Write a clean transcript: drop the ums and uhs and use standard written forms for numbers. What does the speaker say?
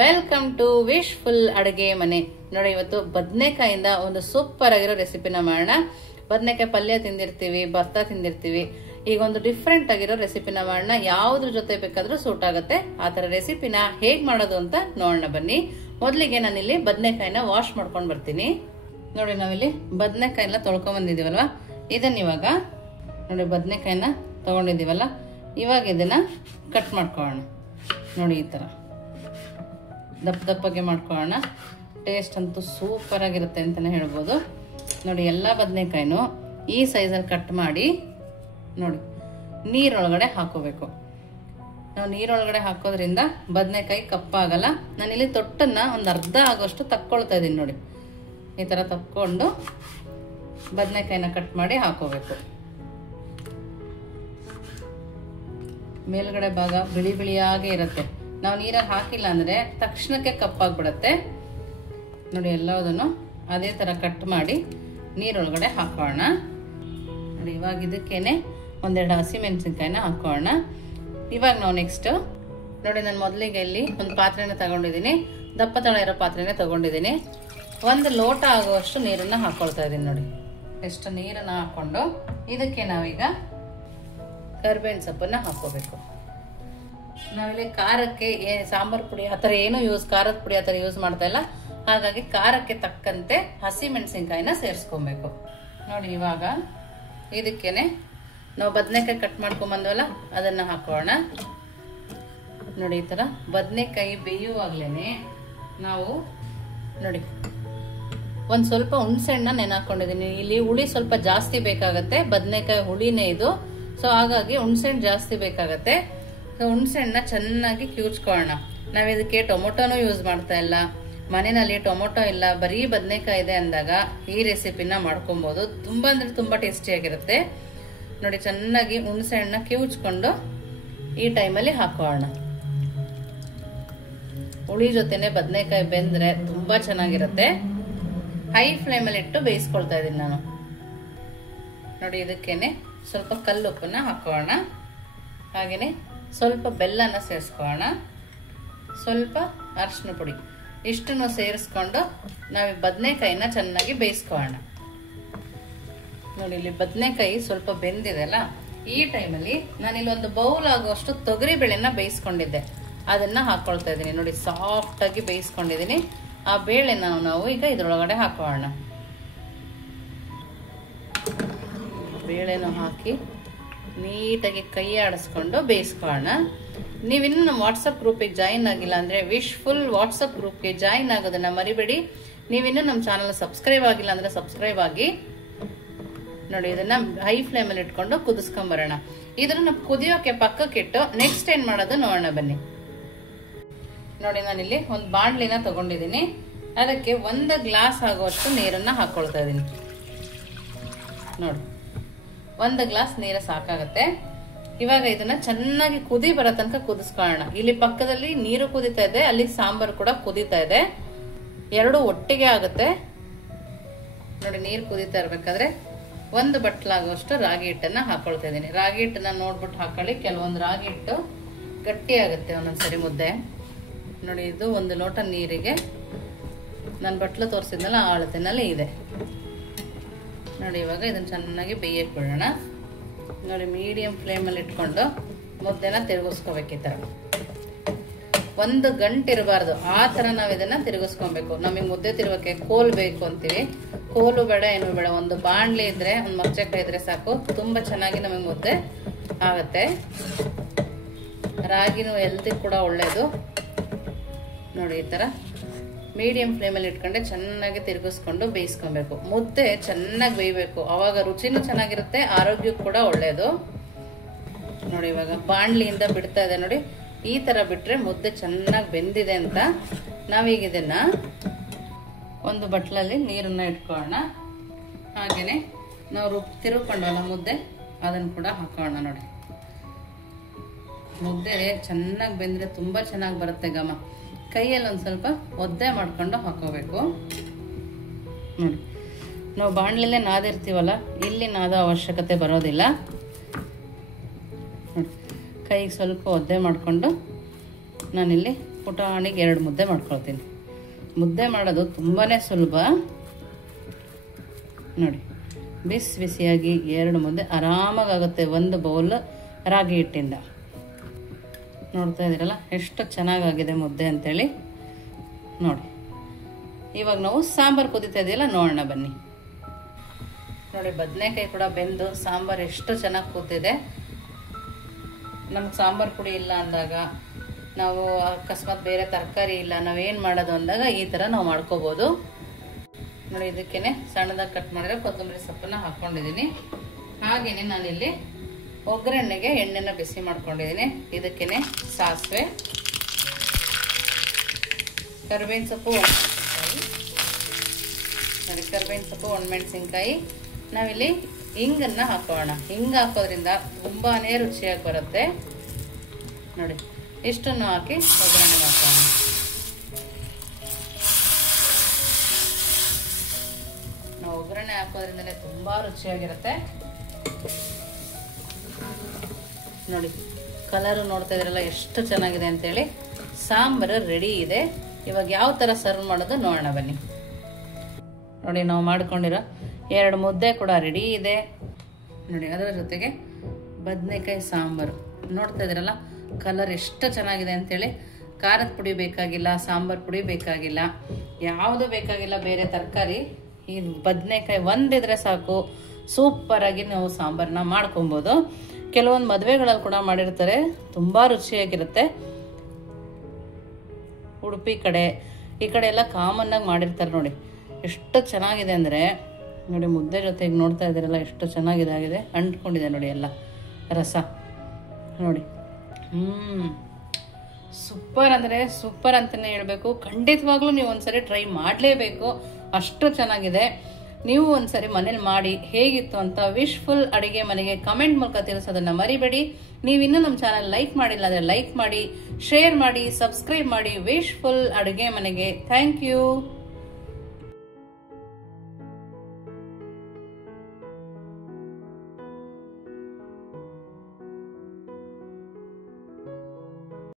Welcome to wish full ಅಡುಗೆ ಮನೆ. ನೋಡಿ, ಇವತ್ತು ಬದನೆಕಾಯಿಂದ ಒಂದು ಸೂಪರ್ ಆಗಿರೋ ರೆಸಿಪಿನ ಮಾಡೋಣ. ಬದನೆಕಾಯಿ ಪಲ್ಯ ತಿಂದಿರ್ತೀವಿ, ಭರ್ತಾ ತಿಂದಿರ್ತೀವಿ. ಈಗ ಒಂದು ಡಿಫ್ರೆಂಟ್ ಆಗಿರೋ ರೆಸಿಪಿನ ಮಾಡೋಣ. ಯಾವ್ದ್ರ ಜೊತೆ ಬೇಕಾದ್ರೂ ಸೂಟ್ ಆಗುತ್ತೆ ಆ ತರ ರೆಸಿಪಿನ ಹೇಗ್ ಮಾಡೋದು ಅಂತ ನೋಡೋಣ ಬನ್ನಿ. ಮೊದಲಿಗೆ ನಾನಿಲ್ಲಿ ಬದನೆಕಾಯಿನ ವಾಶ್ ಮಾಡ್ಕೊಂಡ್ ಬರ್ತೀನಿ. ನೋಡಿ, ನಾವಿಲ್ಲಿ ಬದನೆಕಾಯಿನ ತೊಳ್ಕೊಂಡ್ ಬಂದಿದೀವಲ್ವಾ, ಇದನ್ನ ಇವಾಗ ನೋಡಿ ಬದನೆಕಾಯಿನ ತಗೊಂಡಿದೀವಲ್ಲ, ಇವಾಗ ಇದನ್ನ ಕಟ್ ಮಾಡ್ಕೊಳ್ಳೋಣ. ನೋಡಿ, ಈ ತರ ದಪ್ಪ ದಪ್ಪಗೆ ಮಾಡ್ಕೊಳ್ಳೋಣ. ಟೇಸ್ಟ್ ಅಂತೂ ಸೂಪರ್ ಆಗಿರುತ್ತೆ ಅಂತಾನೆ ಹೇಳ್ಬೋದು. ನೋಡಿ, ಎಲ್ಲ ಬದನೆಕಾಯಿನೂ ಈ ಸೈಜಲ್ಲಿ ಕಟ್ ಮಾಡಿ ನೋಡಿ ನೀರೊಳಗಡೆ ಹಾಕೋಬೇಕು. ನಾವು ನೀರೊಳಗಡೆ ಹಾಕೋದ್ರಿಂದ ಬದನೆಕಾಯಿ ಕಪ್ಪಾಗಲ್ಲ. ನಾನಿಲ್ಲಿ ತೊಟ್ಟನ್ನ ಒಂದು ಅರ್ಧ ಆಗೋಷ್ಟು ತಕ್ಕೊಳ್ತಾ ಇದ್ದೀನಿ. ನೋಡಿ, ಈ ತರ ತಕ್ಕೊಂಡು ಬದನೆಕಾಯಿನ ಕಟ್ ಮಾಡಿ ಹಾಕೋಬೇಕು. ಮೇಲ್ಗಡೆ ಭಾಗ ಬಿಳಿ ಬಿಳಿಯಾಗೆ ಇರುತ್ತೆ. ನಾವು ನೀರಲ್ಲಿ ಹಾಕಿಲ್ಲ ಅಂದ್ರೆ ತಕ್ಷಣಕ್ಕೆ ಕಪ್ಪಾಗ್ಬಿಡತ್ತೆ. ನೋಡಿ, ಎಲ್ಲದನ್ನು ಅದೇ ತರ ಕಟ್ ಮಾಡಿ ನೀರೊಳಗಡೆ ಹಾಕೋಣ. ನೋಡಿ, ಇವಾಗ ಇದಕ್ಕೇನೆ ಒಂದೆರಡು ಹಸಿಮೆಣಸಿನ್ಕಾಯಿನ ಹಾಕೋಣ. ಇವಾಗ ನಾವು ನೆಕ್ಸ್ಟ್ ನೋಡಿ, ನಾನು ಮೊದಲಿಗೆ ಇಲ್ಲಿ ಒಂದು ಪಾತ್ರೆನ ತಗೊಂಡಿದ್ದೀನಿ. ದಪ್ಪ ತಳ ಇರೋ ಪಾತ್ರೆನ ತಗೊಂಡಿದ್ದೀನಿ. ಒಂದು ಲೋಟ ಆಗುವಷ್ಟು ನೀರನ್ನ ಹಾಕೊಳ್ತಾ ಇದ್ದೀನಿ. ನೋಡಿ, ಎಷ್ಟು ನೀರನ್ನ ಹಾಕೊಂಡು ಇದಕ್ಕೆ ನಾವೀಗ ಕರಿಬೇವಿನ ಸೊಪ್ಪನ್ನ ಹಾಕೋಬೇಕು. ನಾವಿಲ್ಲಿ ಖಾರಕ್ಕೆ ಸಾಂಬಾರ್ ಪುಡಿ ಆತರ ಏನು ಖಾರದ ಪುಡಿ ಆತರ ಯೂಸ್ ಮಾಡ್ತಾ ಇಲ್ಲ. ಹಾಗಾಗಿ ಖಾರಕ್ಕೆ ತಕ್ಕಂತೆ ಹಸಿ ಮೆಣಸಿನ್ಕಾಯಿನ ಸೇರಿಸ್ಕೊಬೇಕು. ನೋಡಿ, ಇವಾಗ ಇದಕ್ಕೇನೆ ನಾವು ಬದನೆಕಾಯಿ ಕಟ್ ಮಾಡ್ಕೊಂಡ್ ಬಂದ್ವಲ್ಲ ಅದನ್ನ ಹಾಕೋಣ. ನೋಡಿ, ಈ ತರ ಬದನೆಕಾಯಿ ಬೇಯುವಾಗ್ಲೇನೆ ನಾವು ನೋಡಿ ಒಂದ್ ಸ್ವಲ್ಪ ಹುಣಸೆಹಣ್ಣ ನೆನೆ ಹಾಕೊಂಡಿದೀನಿ. ಇಲ್ಲಿ ಹುಳಿ ಸ್ವಲ್ಪ ಜಾಸ್ತಿ ಬೇಕಾಗತ್ತೆ, ಬದನೆಕಾಯಿ ಹುಳಿನೇ ಇದು. ಸೊ ಹಾಗಾಗಿ ಹುಣಸೆಹಣ್ಣು ಜಾಸ್ತಿ ಬೇಕಾಗತ್ತೆ. ಹುಣಸೆಹಣ್ಣ ಚೆನ್ನಾಗಿ ಕಿವುಚ್ಕೊಳ್ಳೋಣ. ನಾವ್ ಇದಕ್ಕೆ ಟೊಮೊಟೊನು ಯೂಸ್ ಮಾಡ್ತಾ ಇಲ್ಲ. ಮನೆಯಲ್ಲಿ ಟೊಮೊಟೊ ಇಲ್ಲ, ಬರೀ ಬದನೆಕಾಯಿ ಇದೆ ಅಂದಾಗ ಈ ರೆಸಿಪಿನ ಮಾಡ್ಕೊಬಹುದು. ತುಂಬಾ ಅಂದ್ರೆ ತುಂಬಾ ಟೇಸ್ಟಿಯಾಗಿರುತ್ತೆ. ನೋಡಿ, ಚೆನ್ನಾಗಿ ಹುಣಸೆಹಣ್ಣ ಕಿವುಚ್ಕೊಂಡು ಈ ಟೈಮಲ್ಲಿ ಹಾಕೋಣ. ಹುಳಿ ಜೊತೆನೆ ಬದನೆಕಾಯಿ ಬೆಂದ್ರೆ ತುಂಬಾ ಚೆನ್ನಾಗಿರುತ್ತೆ. ಹೈ ಫ್ಲೇಮಲ್ಲಿ ಇಟ್ಟು ಬೇಯಿಸ್ಕೊಳ್ತಾ ಇದೀನಿ ನಾನು. ನೋಡಿ, ಇದಕ್ಕೇನೆ ಸ್ವಲ್ಪ ಕಲ್ಲುಪ್ಪನ್ನ ಹಾಕೋಣ. ಹಾಗೇನೆ ಸ್ವಲ್ಪ ಬೆಲ್ಲನ ಸೇರಿಸ್ಕೋಣ, ಸ್ವಲ್ಪ ಅರಿಶಿನ ಪುಡಿ. ಇಷ್ಟನ್ನು ಸೇರಿಸ್ಕೊಂಡು ನಾವು ಬದನೆಕಾಯಿನ ಚೆನ್ನಾಗಿ ಬೇಯಿಸ್ಕೋಣ. ನೋಡಿ, ಇಲ್ಲಿ ಬದನೆಕಾಯಿ ಸ್ವಲ್ಪ ಬೆಂದಿದೆ ಅಲ್ಲ, ಈ ಟೈಮಲ್ಲಿ ನಾನಿಲ್ಲಿ ಒಂದು ಬೌಲ್ ಆಗುವಷ್ಟು ತೊಗರಿ ಬೇಳೆನ ಬೇಯಿಸ್ಕೊಂಡಿದ್ದೆ, ಅದನ್ನ ಹಾಕೊಳ್ತಾ ಇದ್ದೀನಿ. ನೋಡಿ, ಸಾಫ್ಟ್ ಆಗಿ ಬೇಯಿಸ್ಕೊಂಡಿದ್ದೀನಿ. ಆ ಬೇಳೆನ ನಾವು ಈಗ ಇದ್ರೊಳಗಡೆ ಹಾಕೋಣ. ಬೇಳೆನೂ ಹಾಕಿ ನೀಟಾಗಿ ಕೈ ಆಡಿಸ್ಕೊಂಡು ಬೇಯಿಸ್ಕೊಳ್ಳೋಣ. ನೀವಿನ್ನು ನಮ್ಮ ವಾಟ್ಸಪ್ ಗ್ರೂಪಿಗೆ ಜಾಯಿನ್ ಆಗಿಲ್ಲ ಅಂದ್ರೆ ವಿಶ್ ಫುಲ್ ವಾಟ್ಸಪ್ ಗ್ರೂಪ್ಗೆ ಜಾಯಿನ್ ಆಗೋದನ್ನ ಮರಿಬೇಡಿ. ನೀವಿನ್ನು ನಮ್ಮ ಚಾನಲ್ ಸಬ್ಸ್ಕ್ರೈಬ್ ಆಗಿಲ್ಲ ಅಂದ್ರೆ ಸಬ್ಸ್ಕ್ರೈಬ್ ಆಗಿ. ನೋಡಿ, ಇದನ್ನ ಹೈ ಫ್ಲೇಮಲ್ಲಿ ಇಟ್ಕೊಂಡು ಕುದಿಸ್ಕೊಂಡ್ ಬರೋಣ. ಇದನ್ನ ಕುದಿಯೋಕೆ ಪಕ್ಕಕ್ಕಿಟ್ಟು ನೆಕ್ಸ್ಟ್ ಏನ್ ಮಾಡೋದು ನೋಡೋಣ ಬನ್ನಿ. ನೋಡಿ, ನಾನಿಲ್ಲಿ ಒಂದು ಬಾಣ್ಲಿನ ತಗೊಂಡಿದ್ದೀನಿ. ಅದಕ್ಕೆ 1 ಗ್ಲಾಸ್ ಆಗುವಷ್ಟು ನೀರನ್ನ ಹಾಕೊಳ್ತಾ ಇದ್ದೀನಿ. ನೋಡಿ, 1 ಗ್ಲಾಸ್ ನೀರು ಸಾಕಾಗತ್ತೆ. ಇವಾಗ ಇದನ್ನ ಚೆನ್ನಾಗಿ ಕುದಿ ಬರೋ ತನಕ ಕುದಿಸ್ಕೊಳ್ಳೋಣ. ಇಲ್ಲಿ ಪಕ್ಕದಲ್ಲಿ ನೀರು ಕುದಿತಾ ಇದೆ, ಅಲ್ಲಿ ಸಾಂಬಾರು ಕೂಡ ಕುದಿತಾ ಇದೆ, ಎರಡು ಒಟ್ಟಿಗೆ ಆಗುತ್ತೆ. ನೋಡಿ, ನೀರು ಕುದಿತಾ ಇರ್ಬೇಕಾದ್ರೆ 1 ಬಟ್ಲಾಗುವಷ್ಟು ರಾಗಿ ಹಿಟ್ಟನ್ನ ಹಾಕೊಳ್ತಾ ಇದ್ದೀನಿ. ರಾಗಿ ಹಿಟ್ಟನ್ನ ನೋಡ್ಬಿಟ್ಟು ಹಾಕೊಳ್ಳಿ. ಕೆಲವೊಂದು ರಾಗಿ ಹಿಟ್ಟು ಗಟ್ಟಿ ಆಗುತ್ತೆ ಒಂದೊಂದ್ಸರಿ ಮುದ್ದೆ. ನೋಡಿ, ಇದು 1 ಲೋಟ ನೀರಿಗೆ ನಾನು ಬಟ್ಲು ತೋರಿಸಿದ್ನಲ್ಲ ಆ ಅಳತೆನಲ್ಲಿ ಇದೆ. ನೋಡಿ, ಇವಾಗ ಇದನ್ನ ಚೆನ್ನಾಗಿ ಬೇಯಕ್ಕೆ ಬಿಡೋಣ. ನೋಡಿ, ಮೀಡಿಯಂ ಫ್ಲೇಮಲ್ಲಿ ಇಟ್ಕೊಂಡು ಮುದ್ದೆನ ತಿರುಗಿಸ್ಕೋಬೇಕು. ಈ ತರ 1 ಗಂಟೆ ಇರಬಾರ್ದು, ಆ ತರ ನಾವ್ ಇದನ್ನ ತಿರುಗಿಸ್ಕೊಬೇಕು. ನಮಗೆ ಮುದ್ದೆ ತಿರುಗಕ್ಕೆ ಕೋಲ್ ಬೇಕು ಅಂತೀವಿ. ಕೋಲು ಬೇಡ, ಏನು ಬೇಡ, ಒಂದು ಬಾಣ್ಲಿ ಇದ್ರೆ, ಒಂದು ಮಚ್ಚಕಾಯಿ ಇದ್ರೆ ಸಾಕು. ತುಂಬಾ ಚೆನ್ನಾಗಿ ನಮಗೆ ಮುದ್ದೆ ಆಗತ್ತೆ. ರಾಗಿನೂ ಹೆಲ್ತ್ ಕೂಡ ಒಳ್ಳೇದು. ನೋಡಿ, ಈ ತರ ಮೀಡಿಯಂ ಫ್ಲೇಮಲ್ಲಿ ಇಟ್ಕೊಂಡೆ ಚೆನ್ನಾಗಿ ತಿರುಗಿಸ್ಕೊಂಡು ಬೇಯಿಸ್ಕೊಬೇಕು. ಮುದ್ದೆ ಚೆನ್ನಾಗಿ ಬೇಯಬೇಕು, ಅವಾಗ ರುಚಿನೂ ಚೆನ್ನಾಗಿರುತ್ತೆ, ಆರೋಗ್ಯಕ್ಕೂ ಕೂಡ ಒಳ್ಳೇದು. ನೋಡಿ, ಇವಾಗ ಬಾಣ್ಲಿಯಿಂದ ಬಿಡ್ತಾ ಇದೆ. ನೋಡಿ, ಈ ತರ ಬಿಟ್ರೆ ಮುದ್ದೆ ಚೆನ್ನಾಗಿ ಬೆಂದಿದೆ ಅಂತ. ನಾವೀಗ ಇದನ್ನ ಒಂದು ಬಟ್ಲಲ್ಲಿ ನೀರನ್ನ ಇಟ್ಕೊಳ್ಳೋಣ. ಹಾಗೇನೆ ನಾವು ತಿರುಗ್ಕೊಂಡಲ್ಲ ಮುದ್ದೆ, ಅದನ್ನು ಕೂಡ ಹಾಕೋಣ. ನೋಡಿ, ಮುದ್ದೆ ಚೆನ್ನಾಗಿ ಬೆಂದ್ರೆ ತುಂಬಾ ಚೆನ್ನಾಗಿ ಬರುತ್ತೆ ಘಮ. ಕೈಯಲ್ಲಿ ಒಂದು ಸ್ವಲ್ಪ ಒದ್ದೆ ಮಾಡ್ಕೊಂಡು ಹಾಕೋಬೇಕು. ನೋಡಿ, ನಾವು ಬಾಣ್ಲಲ್ಲೇ ನಾದಿರ್ತೀವಲ್ಲ, ಇಲ್ಲಿ ನಾದೋ ಅವಶ್ಯಕತೆ ಬರೋದಿಲ್ಲ. ನೋಡಿ, ಕೈಗೆ ಸ್ವಲ್ಪ ಒದ್ದೆ ಮಾಡಿಕೊಂಡು ನಾನಿಲ್ಲಿ ಪುಟಾಣಿಗೆ 2 ಮುದ್ದೆ ಮಾಡ್ಕೊಳ್ತೀನಿ. ಮುದ್ದೆ ಮಾಡೋದು ತುಂಬಾ ಸುಲಭ ನೋಡಿ. ಬಿಸಿ ಬಿಸಿಯಾಗಿ 2 ಮುದ್ದೆ ಆರಾಮಾಗುತ್ತೆ ಒಂದು ಬೌಲ್ ರಾಗಿ ಹಿಟ್ಟಿಂದ. ನೋಡ್ತಾ ಇದ್ದೀರಲ್ಲ ಎಷ್ಟು ಚೆನ್ನಾಗಾಗಿದೆ ಮುದ್ದೆ ಅಂತೇಳಿ ನೋಡಿ. ಇವಾಗ ನಾವು ಸಾಂಬಾರು ಕುದೀತಾ ಇದೆಯಲ್ಲ ನೋಡೋಣ ಬನ್ನಿ. ನೋಡಿ ಬದನೆಕಾಯಿ ಕೂಡ ಬೆಂದು ಸಾಂಬಾರು ಎಷ್ಟು ಚೆನ್ನಾಗಿ ಕೂತಿದೆ. ನಮ್ಗೆ ಸಾಂಬಾರು ಪುಡಿ ಇಲ್ಲ ಅಂದಾಗ, ನಾವು ಅಕಸ್ಮಾತ್ ಬೇರೆ ತರಕಾರಿ ಇಲ್ಲ, ನಾವೇನು ಮಾಡೋದು ಅಂದಾಗ ಈ ಥರ ನಾವು ಮಾಡ್ಕೋಬೋದು ನೋಡಿ. ಇದಕ್ಕೇನೆ ಸಣ್ಣದಾಗಿ ಕಟ್ ಮಾಡಿದ್ರೆ ಕೊತ್ತಂಬರಿ ಸೊಪ್ಪನ್ನ ಹಾಕ್ಕೊಂಡಿದ್ದೀನಿ. ಹಾಗೇನೆ ನಾನಿಲ್ಲಿ ಒಗ್ಗರಣೆಗೆ ಎಣ್ಣೆನ ಬಿಸಿ ಮಾಡ್ಕೊಂಡಿದ್ದೀನಿ. ಇದಕ್ಕೇನೆ ಸಾಸಿವೆ, ಕರಿಬೇವಿನ ಸೊಪ್ಪು, ನೋಡಿ ಕರಿಬೇವಿನ ಸೊಪ್ಪು, ಒಣಮೆಣಸಿನ್ಕಾಯಿ. ನಾವಿಲ್ಲಿ ಹಿಂಗನ್ನ ಹಾಕೋಣ. ಹಿಂಗೆ ಹಾಕೋದ್ರಿಂದ ತುಂಬಾನೇ ರುಚಿಯಾಗಿ ಬರುತ್ತೆ ನೋಡಿ. ಇಷ್ಟನ್ನು ಹಾಕಿ ಒಗ್ಗರಣೆಗೆ ಹಾಕೋಣ. ನಾವು ಒಗ್ಗರಣೆ ಹಾಕೋದ್ರಿಂದಲೇ ತುಂಬಾ ರುಚಿಯಾಗಿರುತ್ತೆ ನೋಡಿ. ಕಲರು ನೋಡ್ತಾ ಇದ್ರಲ್ಲ ಎಷ್ಟು ಚೆನ್ನಾಗಿದೆ ಅಂತೇಳಿ. ಸಾಂಬಾರು ರೆಡಿ ಇದೆ. ಇವಾಗ ಯಾವ ತರ ಸರ್ವ್ ಮಾಡೋದು ನೋಡೋಣ ಬನ್ನಿ. ನೋಡಿ ನಾವು ಮಾಡ್ಕೊಂಡಿರೋ 2 ಮುದ್ದೆ ಕೂಡ ರೆಡಿ ಇದೆ ನೋಡಿ. ಅದರ ಜೊತೆಗೆ ಬದನೆಕಾಯಿ ಸಾಂಬಾರು ನೋಡ್ತಾ ಇದ್ರಲ್ಲ ಕಲರ್ ಎಷ್ಟು ಚೆನ್ನಾಗಿದೆ ಅಂತೇಳಿ. ಖಾರದ ಪುಡಿ ಬೇಕಾಗಿಲ್ಲ, ಸಾಂಬಾರು ಪುಡಿ ಬೇಕಾಗಿಲ್ಲ, ಯಾವುದು ಬೇಕಾಗಿಲ್ಲ ಬೇರೆ ತರಕಾರಿ. ಈ ಬದನೆಕಾಯಿ ಒಂದಿದ್ರೆ ಸಾಕು, ಸೂಪರ್ ಆಗಿ ನಾವು ಸಾಂಬಾರನ್ನ ಮಾಡ್ಕೊಬೋದು. ಕೆಲವೊಂದು ಮದುವೆಗಳಲ್ಲಿ ಕೂಡ ಮಾಡಿರ್ತಾರೆ, ತುಂಬಾ ರುಚಿಯಾಗಿರುತ್ತೆ. ಉಡುಪಿ ಕಡೆ ಈ ಕಡೆ ಎಲ್ಲ ಕಾಮನ್ ಆಗಿ ಮಾಡಿರ್ತಾರೆ ನೋಡಿ. ಎಷ್ಟು ಚೆನ್ನಾಗಿದೆ ಅಂದರೆ ನೋಡಿ. ಮುದ್ದೆ ಜೊತೆಗೆ ನೋಡ್ತಾ ಇದ್ದೀರಲ್ಲ ಎಷ್ಟು ಚೆನ್ನಾಗಿದೆ, ಅಂಟ್ಕೊಂಡಿದೆ ನೋಡಿ ಎಲ್ಲ ರಸ ನೋಡಿ. ಸೂಪರ್ ಅಂದರೆ ಸೂಪರ್ ಅಂತಲೇ ಹೇಳಬೇಕು. ಖಂಡಿತವಾಗ್ಲೂ ನೀವು ಒಂದ್ಸರಿ ಟ್ರೈ ಮಾಡಲೇಬೇಕು, ಅಷ್ಟು ಚೆನ್ನಾಗಿದೆ. ನೀವು ಒಂದ್ಸರಿ ಮನೇಲಿ ಮಾಡಿ ಹೇಗಿತ್ತು ಅಂತ ವಿಶ್ಫುಲ್ ಅಡಿಗೆ ಮನೆಗೆ ಕಮೆಂಟ್ ಮೂಲಕ ತಿಳಿಸೋದನ್ನ ಮರಿಬೇಡಿ. ನೀವಿನ್ನೂ ನಮ್ಮ ಚಾನಲ್ ಲೈಕ್ ಮಾಡಿಲ್ಲ ಅಂದರೆ ಲೈಕ್ ಮಾಡಿ, ಶೇರ್ ಮಾಡಿ, ಸಬ್ಸ್ಕ್ರೈಬ್ ಮಾಡಿ ವಿಶ್ಫುಲ್ ಅಡಿಗೆ ಮನೆಗೆ. Thank you.